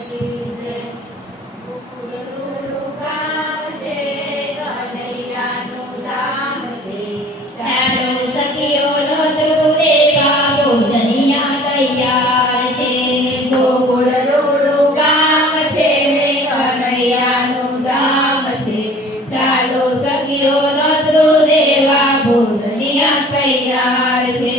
કી જય. ગોકુળ રૂડું ગામ છે, કનૈયાનું ધામ છે. ચાલો સખીઓ નોતરું દેવા ભોજનિયા તૈયાર છે. ગોકુળ રૂડું ગામ છે, કનૈયાનું ધામ છે. ચાલો સખીઓ નોતરું દેવા ભોજનિયા તૈયાર છે.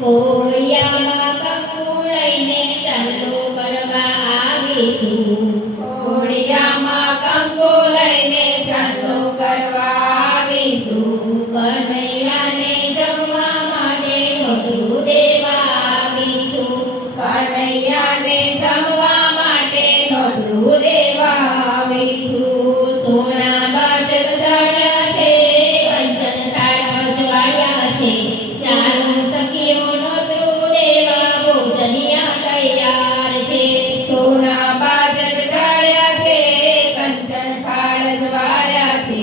કોળિયામાં કંકુ લઈને ચાલો કરવા આવીશું. કોળિયામાં કંકુ લઈને ચાલો કરવા આવીશું. કનૈયાને જમવા માટે નોતરું દેવા આવીશું. કનૈયાને જમવા માટે નોતરું દેવા આવીશું. સોના બાજક ધાડ્યા છે, કંચન થાળ અજવાળ્યા છે. ચાલો સખીઓ નોતરું દેવા ભોજનિયા તૈયાર છે. સોના બાજક ઢાળ્યા છે, કંચન થાળ અજવાળ્યા છે.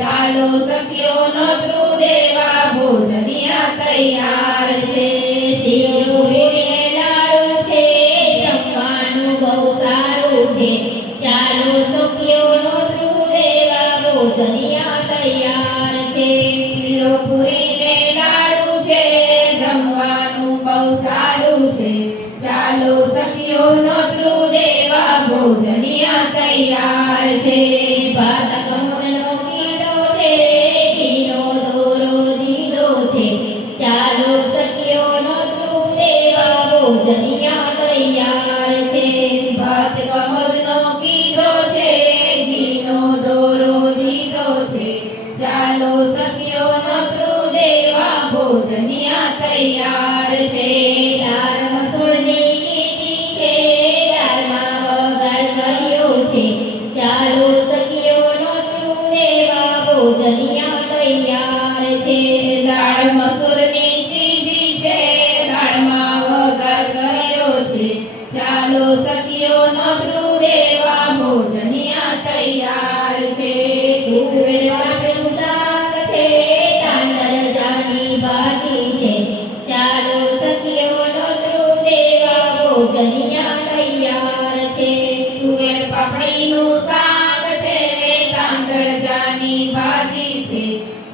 ચાલો સખીઓ નોતરું દેવા ભોજનિયા તૈયાર છે. શીરો રીને લાડુ છે, જમવાનું બહુ સારું છે. ચાલો સખીઓ નોતરું દેવા ભોજનિયા તૈયાર છે. શીરો પૂરીને લાડુ છે, જમવાનું બહુ સારું છે. ચાલો સખીઓ નોતરું દેવા ભોજનિયા તૈયાર છે. ભાત કમળનો કીધો છે, ઘીનો દોરો દીધો છે. ચાલો સખીઓ નોતરું દેવા ભોજનિયા તૈયાર છે. ભાત કમળનો કીધો છે, ઘીનો દોરો દીધો છે. ચાલો સખીઓ નોતરું દેવા ભોજનિયા તૈયાર છે. દાળ મસૂરની કીધી છે, દાળમાં વઘાર કર્યો છે. ચાલો સખીઓ નોતરું દેવા ભોજનિયા તૈયાર છે. દાળ મસૂરની કીધી છે, દાળમાં વઘાર કર્યો છે. ચાલો સખીઓ નોતરું દેવા ભોજનિયા તૈયાર છે. તુવેર પાટનું શાક છે, તાંદળ જાની ભાજી છે. ચાલો સખીઓ નોતરું દેવા ભોજનિયા તૈયાર છે. તુવેર પાપડીનું શાક છે, તાંદળ જાની ભાજી છે.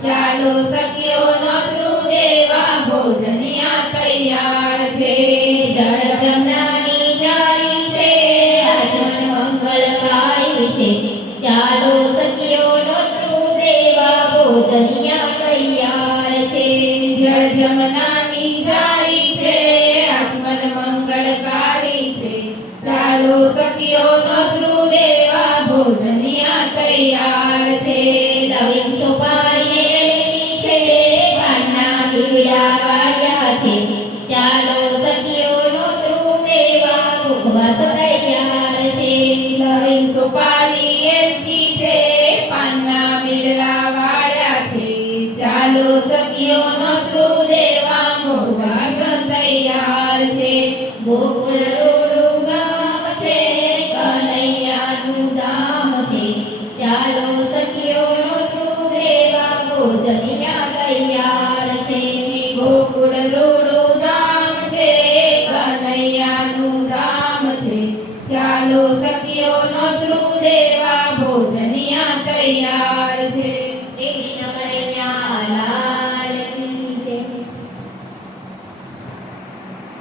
ચાલો સખીઓ નોતરું દેવા ભોજનિયા તૈયાર છે. જળ જમનાની જારી છે, આચમન મંગળકારી છે. ચાલો સખીઓ નોતરું દેવા ભોજનિયા તૈયાર છે. જળ જમનાની જારી છે, આચમન મંગળકારી છે. ચાલો સખીઓ નોતરું દેવા ભોજનિયા તૈયાર